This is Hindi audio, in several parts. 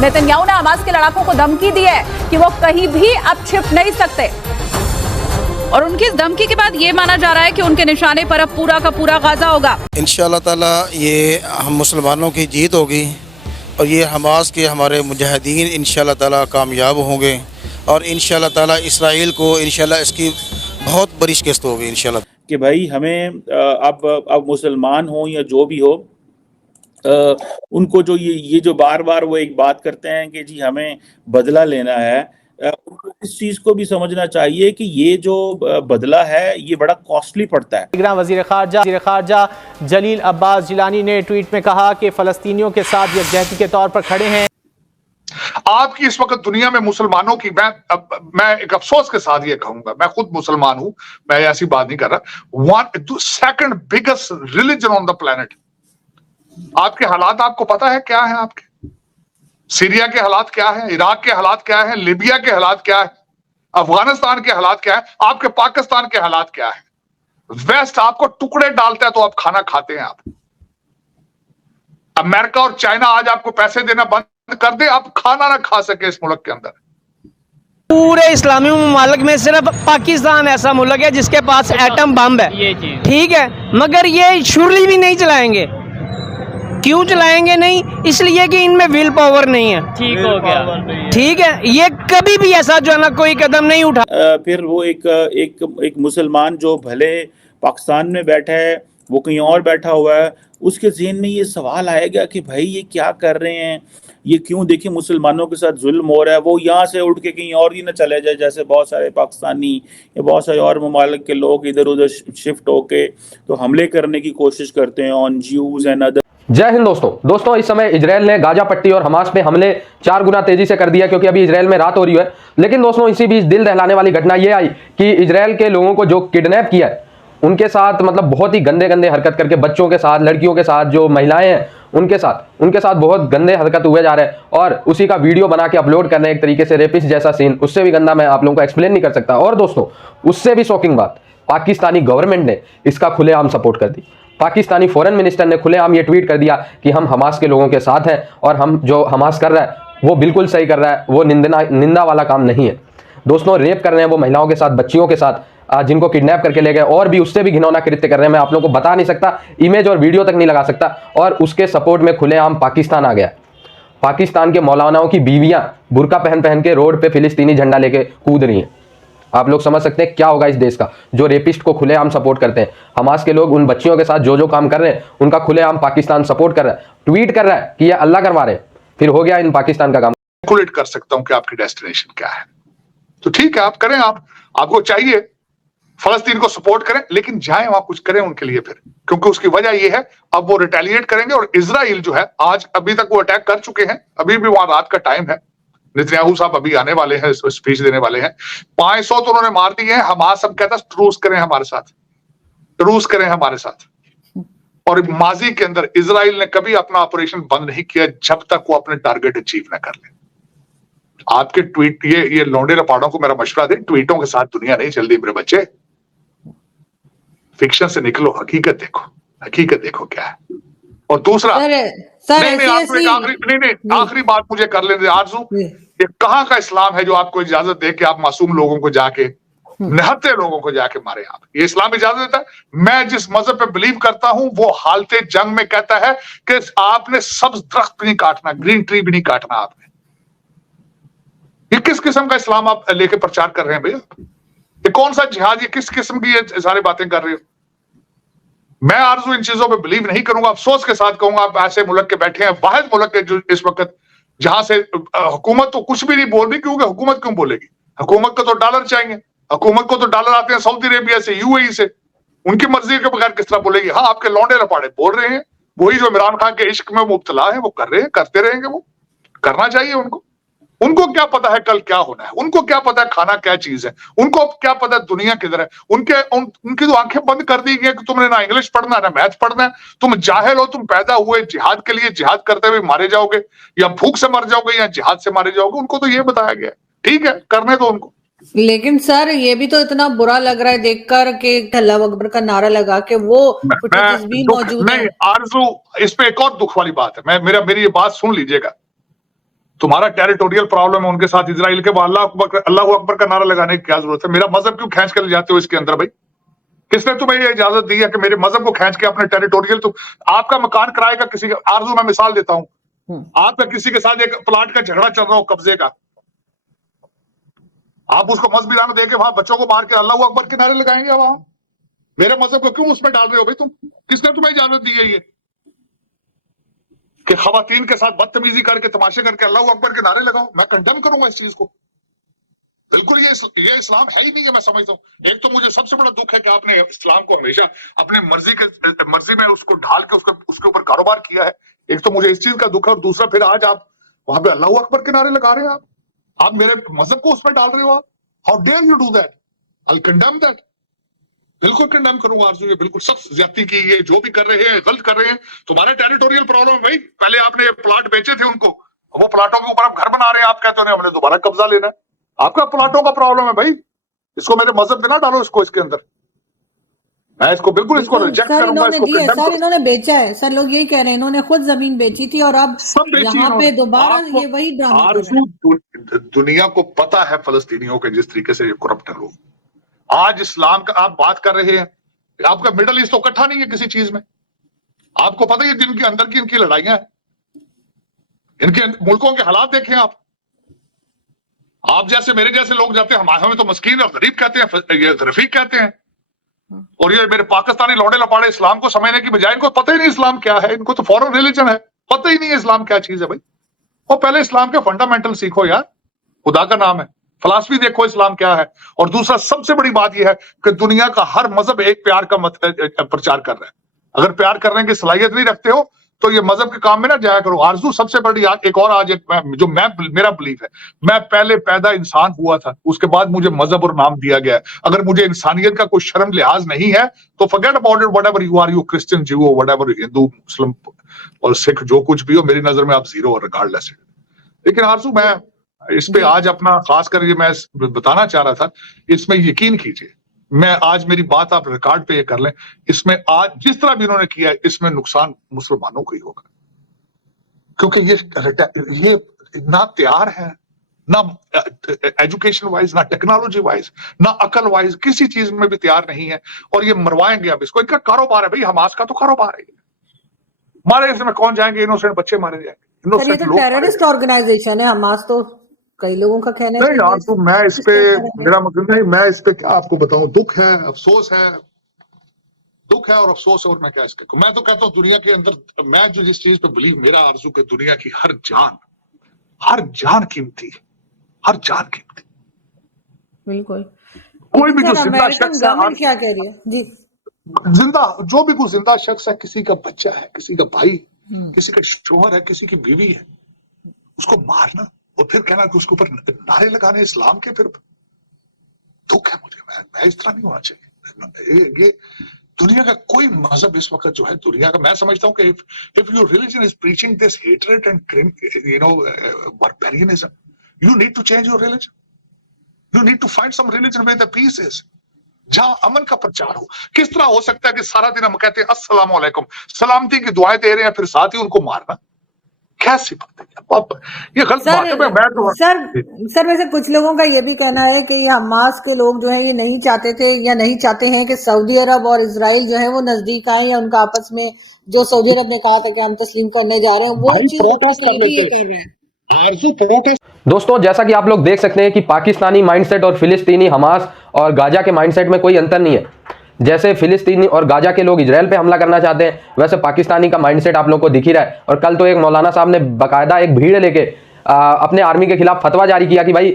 नेतन्याहू ने हमास के लड़ाकों को धमकी दी है कि वो कहीं भी अब छिप नहीं सकते और उनकी इस धमकी के बाद ये माना जा रहा है कि उनके निशाने पर अब पूरा का पूरा गाजा होगा। इंशाअल्लाह ताला ये हम मुसलमानों की जीत होगी और ये हमास के हमारे मुजाहिदीन इंशाअल्लाह ताला कामयाब होंगे और इंशाअल्लाह ताला इसराइल को इंशाअल्लाह इसकी बहुत बड़ी शिकस्त होगी इंशाअल्लाह। कि भाई हमें अब मुसलमान हो या जो भी हो, उनको जो ये जो बार बार वो एक बात करते हैं कि जी हमें बदला लेना है, इस चीज को भी समझना चाहिए कि ये जो बदला है ये बड़ा कॉस्टली पड़ता है। वज़ीर ख़ारजा जलील अब्बास जिलानी ने ट्वीट में कहा कि फ़लस्तीनियों के साथ यकजहती के तौर पर खड़े हैं। आपकी इस वक्त दुनिया में मुसलमानों की मैं एक अफसोस के साथ ये कहूंगा, मैं खुद मुसलमान हूं, मैं ऐसी बात नहीं कर रहा, second biggest religion on the planet. आपके हालात आपको पता है क्या है? आपके सीरिया के हालात क्या है, इराक के हालात क्या है, लीबिया के हालात क्या है, अफगानिस्तान के हालात क्या है, आपके पाकिस्तान के हालात क्या है। वेस्ट आपको टुकड़े डालता है तो आप खाना खाते हैं। आप अमेरिका और चाइना आज आपको पैसे देना बंद कर दे, आप खाना ना खा सके इस मुल्क के अंदर। पूरे इस्लामी मुमालिक में सिर्फ पाकिस्तान ऐसा मुल्क है जिसके पास एटम बम है, ठीक है, मगर ये शुरली भी नहीं चलाएंगे। क्यों चलाएंगे नहीं? इसलिए कि इनमें विल पावर नहीं है। ठीक हो गया, ठीक है, ये कभी भी ऐसा जो है ना कोई कदम नहीं उठा। फिर वो एक मुसलमान जो भले पाकिस्तान में बैठा है, वो कहीं और बैठा हुआ है, उसके ज़हन में ये सवाल आएगा कि भाई ये क्या कर रहे हैं, ये क्यों, देखिए मुसलमानों के साथ जुल्म हो रहा है। वो यहाँ से उठ के कहीं और ही ना चले जाए, जैसे बहुत सारे पाकिस्तानी या बहुत सारे और ममालिक के लोग इधर उधर शिफ्ट होके तो हमले करने की कोशिश करते हैं ऑन ज्यूज एंड अदर। जय हिंद दोस्तों इस समय इजराइल ने गाजा पट्टी और हमास पे हमले 4 गुना तेजी से कर दिया, क्योंकि अभी इजराइल में रात हो रही है। लेकिन दोस्तों इसी बीच दिल दहलाने वाली घटना ये आई कि इजराइल के लोगों को जो किडनैप किया है, उनके साथ मतलब बहुत ही गंदे गंदे हरकत करके, बच्चों के साथ, लड़कियों के साथ, जो महिलाएं हैं उनके साथ बहुत गंदे हरकत हुए जा रहे हैं और उसी का वीडियो बना के अपलोड करने, एक तरीके से रेपिस्ट जैसा सीन, उससे भी गंदा मैं आप लोगों को एक्सप्लेन नहीं कर सकता। और दोस्तों उससे भी शॉकिंग बात, पाकिस्तानी गवर्नमेंट ने इसका खुलेआम सपोर्ट कर दी। पाकिस्तानी फॉरेन मिनिस्टर ने खुलेआम ये ट्वीट कर दिया कि हम हमास के लोगों के साथ हैं और हम जो हमास कर रहा है वो बिल्कुल सही कर रहा है, वो निंदा वाला काम नहीं है। दोस्तों रेप कर रहे हैं वो महिलाओं के साथ, बच्चियों के साथ, जिनको किडनैप करके ले गए, और भी उससे भी घिनौना कृत्य कर रहे हैं। मैं आप लोगों को बता नहीं सकता, इमेज और वीडियो तक नहीं लगा सकता। और उसके सपोर्ट में खुलेआम पाकिस्तान आ गया। पाकिस्तान के मौलानाओं की बीवियां बुर्का पहन के रोड पे फिलिस्तीनी झंडा लेके कूद रही हैं। आप लोग समझ सकते हैं क्या होगा इस देश का, जो रेपिस्ट को खुलेआम सपोर्ट करते हैं। हमास के लोग उन बच्चियों के साथ जो काम कर रहे हैं उनका खुलेआम पाकिस्तान सपोर्ट कर रहा है, ट्वीट कर रहा है कि ये अल्लाह करवा रहे हैं। फिर हो गया इन पाकिस्तान का काम। कैलकुलेट कर सकता हूं कि आपकी डेस्टिनेशन क्या है, तो ठीक है आप करें। आपको चाहिए फलस्तीन को सपोर्ट करें, लेकिन जाएं वहां कुछ करें उनके लिए फिर, क्योंकि उसकी वजह यह है अब वो रिटेलिएट करेंगे। और इजराइल जो है आज अभी तक वो अटैक कर चुके हैं, अभी भी वहां रात का टाइम है। नेतन्याहू साहब अभी आने वाले हैं, स्पीच देने वाले हैं। 500 तो उन्होंने मार दिए हैं। हमास सब कहता है ट्रूस करें हमारे साथ, ट्रूस करें हमारे साथ। और माजी के अंदर इजराइल ने कभी अपना ऑपरेशन बंद नहीं किया जब तक वो अपने टारगेट अचीव न कर ले। आपके ट्वीट, ये लौंडे रपाड़ों को मेरा मशवरा दे, ट्वीटों के साथ दुनिया नहीं चल रही मेरे बच्चे। फिक्शन से निकलो, हकीकत देखो क्या है। और दूसरा आखिरी बात मुझे कर लेने दे आरज़ू, ये कहां का इस्लाम है जो आपको इजाजत दे कि आप मासूम लोगों को जाके, निहत्थे लोगों को जाके मारे? आप, ये इस्लाम इजाजत देता है? मैं जिस मजहब पे बिलीव करता हूं वो हालते जंग में कहता है कि आपने सब्ज दरख्त भी नहीं काटना, ग्रीन ट्री भी नहीं काटना आपने। ये किस किस्म का इस्लाम आप लेके प्रचार कर रहे हैं भैया? ये कौन सा जिहाद, ये किस किस्म की ये सारी बातें कर रहे हो? मैं आरज़ू इन चीजों पे बिलीव नहीं करूंगा। अफसोस के साथ कहूंगा, आप ऐसे मुल्क के बैठे हैं, वाहिद मुल्क है जो इस वक्त जहां से हुकूमत तो कुछ भी नहीं बोल रही, क्योंकि हुकूमत क्यों बोलेगी? हुकूमत को तो डॉलर चाहिए, हुकूमत को तो डॉलर आते हैं सऊदी अरेबिया से, यूएई से, उनकी मर्जी के बगैर किस तरह बोलेगी? हाँ, आपके लौंडे रपाड़े बोल रहे हैं, वही जो इमरान खान के इश्क में मुब्तला है वो कर रहे हैं, करते रहेंगे, वो करना चाहिए उनको। उनको क्या पता है कल क्या होना है? उनको क्या पता है खाना क्या चीज है? उनको क्या पता है दुनिया किधर है? उनकी तो आंखें बंद कर दी गई कि तुमने ना इंग्लिश पढ़ना है ना मैथ पढ़ना है, तुम जाहिल हो, तुम पैदा हुए जिहाद के लिए, जिहाद करते हुए मारे जाओगे, या भूख से मर जाओगे या जिहाद से मारे जाओगे। उनको तो ये बताया गया। ठीक है, करने दो उनको। लेकिन सर ये भी तो इतना बुरा लग रहा है देखकर कि अल्लाह अकबर का नारा लगा के वो फुटेजेस भी मौजूद है। नहीं आरज़ू, इस पे एक और दुख वाली बात है, मेरी ये बात सुन लीजिएगा। तुम्हारा टेरिटोरियल प्रॉब्लम है उनके साथ इजराइल के, अल्लाह अकबर का नारा लगाने की क्या जरूरत है? मेरा मजहब क्यों खींच कर ले जाते हो इसके अंदर भाई? किसने तुम्हें ये इजाजत दी है कि मेरे मजहब को खींच के अपने टेरिटोरियल, तो आपका मकान किराए का किसी का, आरजू मैं मिसाल देता हूं, आपका किसी के साथ एक प्लाट का झगड़ा चल रहा हो कब्जे का, आप उसको मस्जिद दे के वहां बच्चों को मार के अल्लाह अकबर के नारे लगाएंगे वहां? मेरे मजहब को क्यों उसमें डाल रहे हो भाई तुम? किसने तुम्हें इजाजत दी है ये कि खवातीन के साथ बदतमीजी करके तमाशे करके अल्लाह अकबर के नारे लगाओ? मैं कंडेम करूंगा इस चीज को, बिल्कुल। ये इस्लाम है ही नहीं है, मैं समझता हूँ। एक तो मुझे सबसे बड़ा दुख है कि आपने इस्लाम को हमेशा अपने मर्जी में उसको ढाल के उसके ऊपर कारोबार किया है। एक तो मुझे इस चीज का दुख है, और दूसरा फिर आज आप वहां पे अल्लाह अकबर के नारे लगा रहे हैं। आप मेरे मजहब को उसमें डाल रहे हो। आप how dare you do that? I condemn that, बिल्कुल कंडेम करूंगा आरजू, ये बिल्कुल सख्त ज्यादती की, ये जो भी कर रहे हैं गलत कर रहे हैं। तुम्हारे टेरिटोरियल प्रॉब्लम है भाई। पहले आपने प्लाट बेचे थे उनको, वो प्लाटों के ऊपर आप घर बना रहे हैं, आप कहते हो हमने दोबारा कब्जा लेना है। आपका प्लाटों का प्रॉब्लम है भाई, इसको मेरे मजहब में ना डालो इसको इसके अंदर। मैं इसको बिल्कुल इसको रिजेक्ट करूंगा। इन्होंने दी है सर, इन्होंने बेचा है सर, लोग यही कह रहे हैं, इन्होंने खुद जमीन बेची थी और अब यहाँ पे दोबारा ये वही ड्रामा कर रहे हैं। दुनिया को पता है फलस्तीनियों के जिस तरीके से ये करप्ट है लोग। आज इस्लाम का आप बात कर रहे हैं, आपका मिडल ईस्ट तो इकट्ठा नहीं है किसी चीज में। आपको पता है जिनके अंदर की इनकी लड़ाइयां हैं, इनके मुल्कों के हालात देखें आप जैसे मेरे जैसे लोग जाते हैं, हमें तो मस्कीन और गरीब कहते हैं, ये रफीक कहते हैं, और ये मेरे पाकिस्तानी लौड़े लपाड़े इस्लाम को समझने की बजाय इनको पता ही नहीं इस्लाम क्या है। इनको तो फॉरेन रिलीजन है, पता ही नहीं है इस्लाम क्या चीज है भाई। और पहले इस्लाम के फंडामेंटल सीखो यार, खुदा का नाम है। फिलॉसफी देखो इस्लाम क्या है। और दूसरा सबसे बड़ी बात यह है कि दुनिया का हर मजहब एक प्यार का प्रचार कर रहा है। अगर प्यार करने की सलाहियत नहीं रखते हो तो ये मजहब के काम में ना जाया करो। आरजू सबसे बड़ी एक और आज मेरा बिलीफ है, मैं पहले पैदा इंसान हुआ था, उसके बाद मुझे मजहब और नाम दिया गया है। अगर मुझे इंसानियत का कोई शर्म लिहाज नहीं है तो forget about it, whatever you are, you Christian, Jew, whatever, Hindu, Muslim और सिख, जो कुछ भी हो, मेरी नजर में आप जीरो और रिगार्डलेस है। लेकिन आरजू मैं इस पे आज अपना खास कर ये मैं बताना चाह रहा था, इसमें यकीन कीजिए, मैं आज मेरी बात आप रिकॉर्ड पे ये कर लें, इसमें आज जिस तरह भी इन्होंने किया है इसमें नुकसान मुसलमानों को ही होगा। क्योंकि ये ना तैयार है, ना एजुकेशन वाइज, ना टेक्नोलॉजी वाइज, ना अकल वाइज, किसी चीज में भी तैयार नहीं है। और ये मरवाएंगे अब इसको। इनका कारोबार है भाई, हमास का तो कारोबार है। मारे इसमें कौन जाएंगे? इनोसेंट बच्चे मारे जाएंगे। ये तो टेररिस्ट ऑर्गेनाइजेशन है हमास, तो कई लोगों का कहना है। नहीं यार, तो मैं इस पे मेरा मतलब नहीं, मैं इस पे क्या आपको बताऊं, दुख है, अफसोस है, दुख है और अफसोस है, और मैं क्या इसके। मैं तो कहता हूं दुनिया के अंदर मैं जो जिस चीज पे बिलीव, मेरा आरजू के दुनिया की हर जान कीमती है, हर जान कीमती। बिल्कुल। कोई भी जो जिंदा शख्स है, क्या कह रही है जी, जिंदा जो भी कोई जिंदा शख्स है, किसी का बच्चा है, किसी का भाई, किसी का शोहर है, किसी की बीवी है, उसको मारना और फिर कहना कि उसके ऊपर नारे लगाने इस्लाम के, फिर दुख है मुझे। मैं इस तरह नहीं होना चाहिए। ये दुनिया का कोई मजहब इस वक्त जो है दुनिया का, मैं समझता हूं कि if your religion is preaching this hatred and barbarianism, you need to change your religion. You need to find some religion where the peace is, जहां अमन का प्रचार हो। किस तरह हो सकता है कि सारा दिन हम कहते हैं अस्सलाम वालेकुम, सलामती की दुआएं दे रहे हैं, फिर साथ ही उनको मारना? कैसी बात है ये, गलत बात है। मैं तो सर वैसे कुछ लोगों का ये भी कहना है कि ये हमास के लोग जो है ये नहीं चाहते थे या नहीं चाहते हैं कि सऊदी अरब और इजराइल जो है वो नजदीक आए, या उनका आपस में जो सऊदी अरब ने कहा था कि हम तस्लीम करने जा रहे हैं, वो चीज कर रहे हैं। दोस्तों, जैसा कि आप लोग देख सकते हैं कि पाकिस्तानी माइंडसेट और फिलिस्तीनी हमास और गाजा के माइंडसेट में कोई अंतर नहीं है। जैसे फिलिस्तीनी और गाजा के लोग इजराइल पे हमला करना चाहते हैं, वैसे पाकिस्तानी का माइंडसेट आप लोग को दिख ही रहा है। और कल तो एक मौलाना साहब ने बाकायदा एक भीड़ लेके अपने आर्मी के खिलाफ फतवा जारी किया कि भाई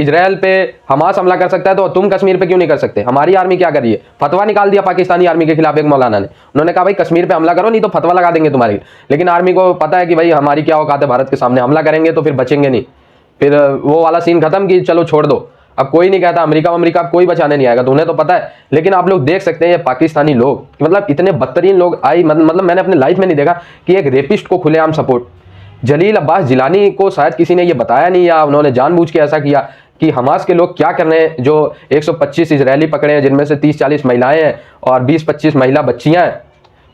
इजराइल पे हमास हमला कर सकता है तो तुम कश्मीर पे क्यों नहीं कर सकते, हमारी आर्मी क्या कर रही है। फतवा निकाल दिया पाकिस्तानी आर्मी के खिलाफ एक मौलाना ने। उन्होंने कहा भाई कश्मीर पे हमला करो, नहीं तो फतवा लगा देंगे तुम्हारी। लेकिन आर्मी को पता है कि भाई हमारी क्या औकात है, भारत के सामने हमला करेंगे तो फिर बचेंगे नहीं, फिर वो वाला सीन खत्म कि चलो छोड़ दो। अब कोई नहीं कहता अमेरिका कोई बचाने नहीं आएगा, तो उन्हें तो पता है। लेकिन आप लोग देख सकते हैं ये पाकिस्तानी लोग, मतलब इतने बदतरीन लोग मतलब मैंने अपने लाइफ में नहीं देखा कि एक रेपिस्ट को खुलेआम सपोर्ट। जलील अब्बास जिलानी को शायद किसी ने ये बताया नहीं, या उन्होंने जानबूझ के ऐसा किया कि हमास के लोग क्या कर रहे हैं। जो 125 इजरायली पकड़े हैं, जिनमें से 30-40 महिलाएं हैं और 20-25 महिला बच्चियां हैं,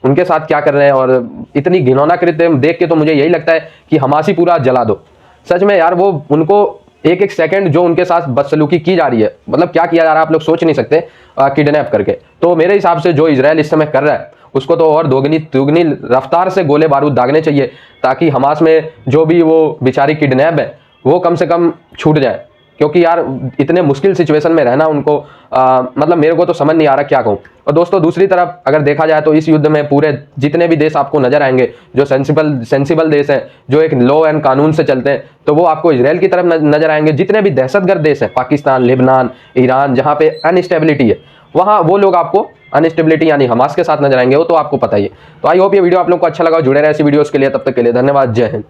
उनके साथ क्या कर रहे हैं। और इतनी घिनौना कृत्य देख के तो मुझे यही लगता है कि हमास ही पूरा जला दो। सच में यार, वो उनको एक एक सेकंड जो उनके साथ बदसलूकी की जा रही है, मतलब क्या किया जा रहा है आप लोग सोच नहीं सकते, किडनैप करके। तो मेरे हिसाब से जो इजराइल इस समय कर रहा है उसको तो और दोगुनी रफ्तार से गोले बारूद दागने चाहिए, ताकि हमास में जो भी वो बेचारी किडनैप है वो कम से कम छूट जाए। क्योंकि यार इतने मुश्किल सिचुएशन में रहना उनको, मतलब मेरे को तो समझ नहीं आ रहा क्या कहूँ। और दोस्तों दूसरी तरफ अगर देखा जाए तो इस युद्ध में पूरे जितने भी देश आपको नजर आएंगे जो सेंसिबल देश हैं, जो एक लॉ एंड कानून से चलते हैं, तो वो आपको इजराइल की तरफ नजर आएंगे। जितने भी दहशतगर्द देश हैं, पाकिस्तान, लेबनान, ईरान, जहाँ पे अनस्टेबिलिटी है, वहाँ वो लोग आपको अनस्टेबिलिटी यानी हमास के साथ नजर आएंगे, वो तो आपको पता ही है। तो आई होप ये वीडियो आप लोग को अच्छा लगा, जुड़े रहे ऐसी वीडियोस के लिए। तब तक के लिए धन्यवाद, जय हिंद।